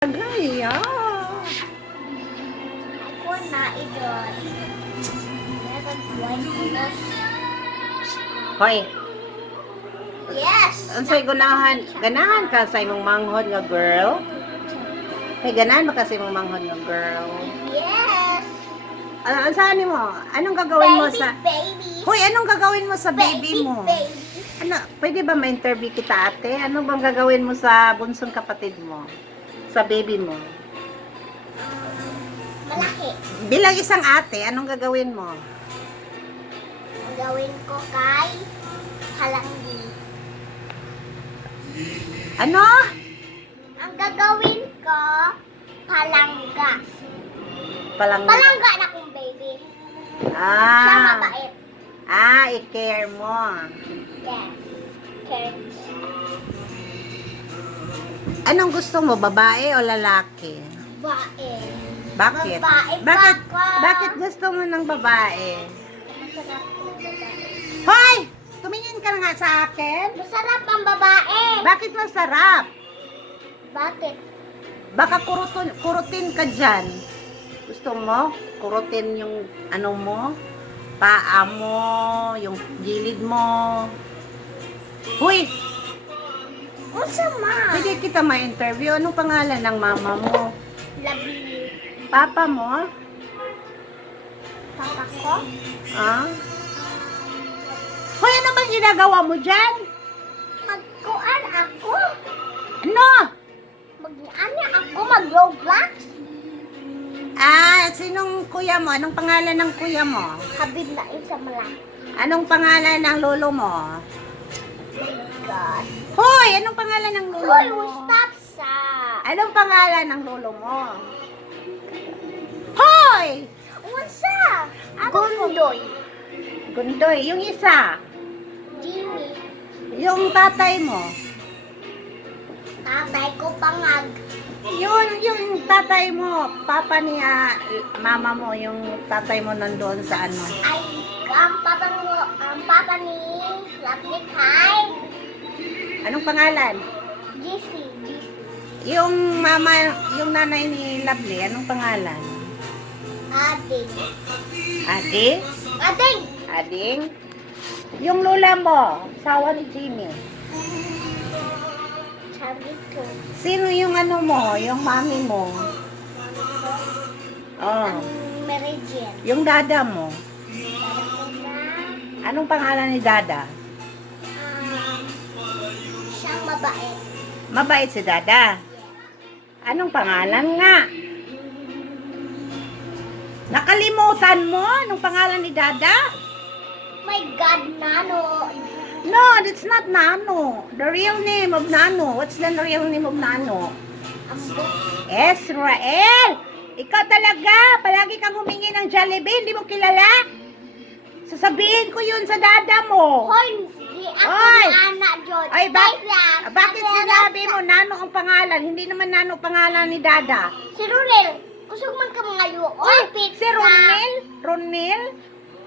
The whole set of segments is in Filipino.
Gaya. Ako na idol. Meron buwan ulos. Hoy, Yes! unsay ganahan ka sa imong manghod nga girl? Hey, ganahan ba kasi imong manghod nga girl? Yes! Saan mo? Anong gagawin mo sa... Baby! Hoy, anong gagawin mo sa baby mo? Baby! Ano, pwede ba ma-interview kita, ate? Ano bang gagawin mo sa bunsong kapatid mo? Sa baby mo? Malaki. Bilang isang ate, anong gagawin mo? Ang gawin ko kay Kalanggi. Ano? Ang gagawin ko, palangga. Palang... Palangga na kong baby. Siya Ah, mabait. i-care mo. Yes. Care. Anong gusto mo, babae o lalaki? Bae. Bakit? Babae Bakit? baka. Bakit gusto mo ng babae? Masarap ang babae. Hoy! Tumingin ka na nga sa akin. Masarap ang babae. Bakit masarap? Bakit? Baka kurutin ka dyan. Gusto mo? Kurutin yung ano mo? Paa mo, yung gilid mo. Hoy! Unsa ma? Pwede kita ma-interview. Anong pangalan ng mama mo? Labi. Papa mo? Papa ko? Ah? Hoy, ano bang ginagawa mo dyan? Magkuan ako. Ano? Mag-ano ako mag-Roblox. Sinong kuya mo? Anong pangalan ng kuya mo? Habib na isa mala. Anong pangalan ng lolo mo? God. Hoy, anong pangalan ng lolo Hoy, mo? stop sa. Anong pangalan ng lolo mo? Hoy! Unsa? Ano Gundoy. Gundoy, yung isa. Jimmy. Yung tatay mo. Tatay ko pangag. Yung tatay mo, papa ni mama mo, yung tatay mo nandoon sa ano. Ay, ang papa ni Lapit High. Anong pangalan? GC. Yung mama, yung nanay ni Lovely, anong pangalan? Ading. Ate? Ading! Ading? Yung lola mo, sawa ni Jimmy. Sabi ko. Sino yung ano mo, yung mami mo? Oh, Ang Mary Jane. yung dada mo. Dada ko na. Anong pangalan ni dada? Siyang mabait. Mabait si dada. Anong pangalan nga? Nakalimutan mo? Anong pangalan ni dada? My God, Nano. No, it's not Nano. The real name of Nano. What's the real name of Nano? Ang book. Israel! Ikaw talaga! Palagi kang humingi ng Jollibee. Hindi mo kilala? Sasabihin ko yun sa dada mo. Hoy, di ako Oy! ni Ana George. Ay, bakit sinabi mo Nano ang pangalan? Hindi naman Nano pangalan ni dada. Si Runel. Kusog man ka mga yu. Uy, pizza. si Ronel? Ronel?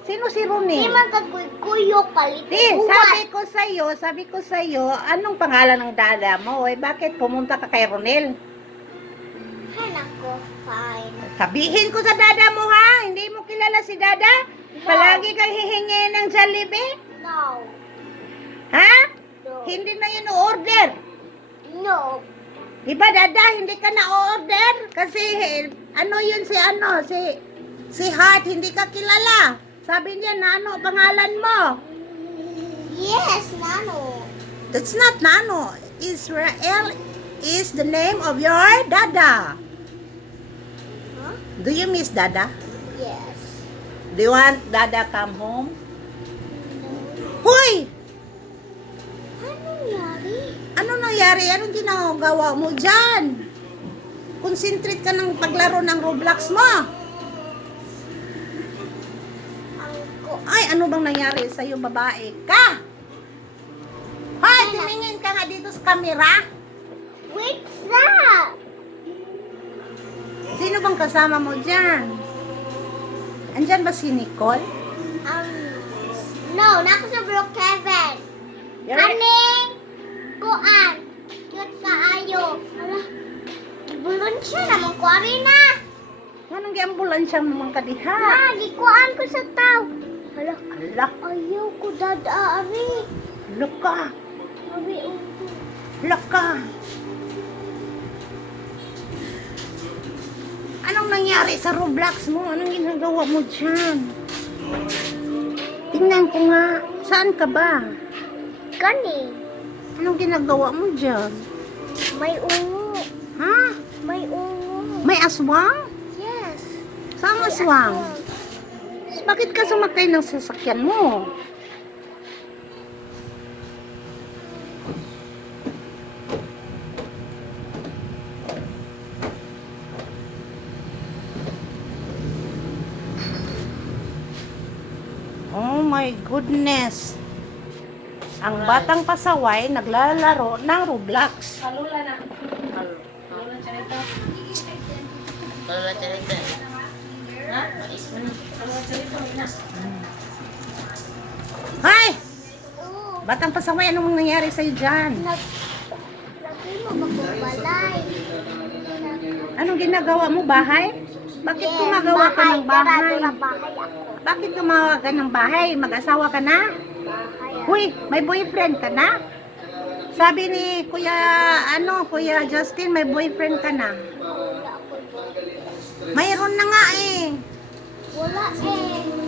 Sino si Di Ronel? man ka kuyo palit. Sabi ko sa'yo, anong pangalan ng dada mo? Eh, bakit pumunta ka kay Ronel? Ay, nako, fine. Sabihin ko sa dada mo ha, hindi mo kilala si dada? No. Palagi kang hihingi ng Jollibee? No. Ha? No. Hindi na yun order. No. Di ba dada, hindi ka na order? Kasi ano yun si Heart, hindi ka kilala. Sabi niya na ano pangalan mo? Yes, Nano. That's not Nano. Israel is the name of your dada. Huh? Do you miss dada? Yes. Do you want dada come home? No. Hoy! Ano nangyari? Ano nangyari? Anong ginagawa mo dyan? Concentrate ka ng paglaro ng Roblox mo. Ay, ano bang nangyari sa'yo, babae ka? Hoy, tumingin ka nga dito sa camera. Wait, stop! Sino bang kasama mo dyan? Andyan ba si Nicole? No, nako sa bro Kevin. You're- Kaning kuan. Cute kaayo. Ala. ambulansya naman ko na. Anong giambulansya mo man kadiha? Ha, gikuan ko sa tao. Hala, Hala, ayaw ko dada, Ari. luka, Ari, upo. laka. Anong nangyari sa Roblox mo? Anong ginagawa mo dyan? Tingnan ko nga. Saan ka ba? Kani, Anong ginagawa mo dyan? may ungo. Ha? May ungo. May aswang? Yes. Saan may aswang? Bakit ka sumakay ng sasakyan mo? Oh my goodness. Ang batang pasaway naglalaro ng Roblox. Kalula na. Kalula charita. Kalula charita. Ha? Kalula charita na. Hay! Oo. Batang pasaway, anong nangyari sa'yo dyan? Lagi mo magbabalay. Anong ginagawa mo? Bahay? Bakit gumagawa ka ng bahay? Dara bahay ako. Bakit gumawa ka ng bahay? Mag-asawa ka na? Bahay ako. Uy, may boyfriend ka na? Sabi ni Kuya Justin, may boyfriend ka na. Wala ako. Mayroon na nga eh. Wala eh.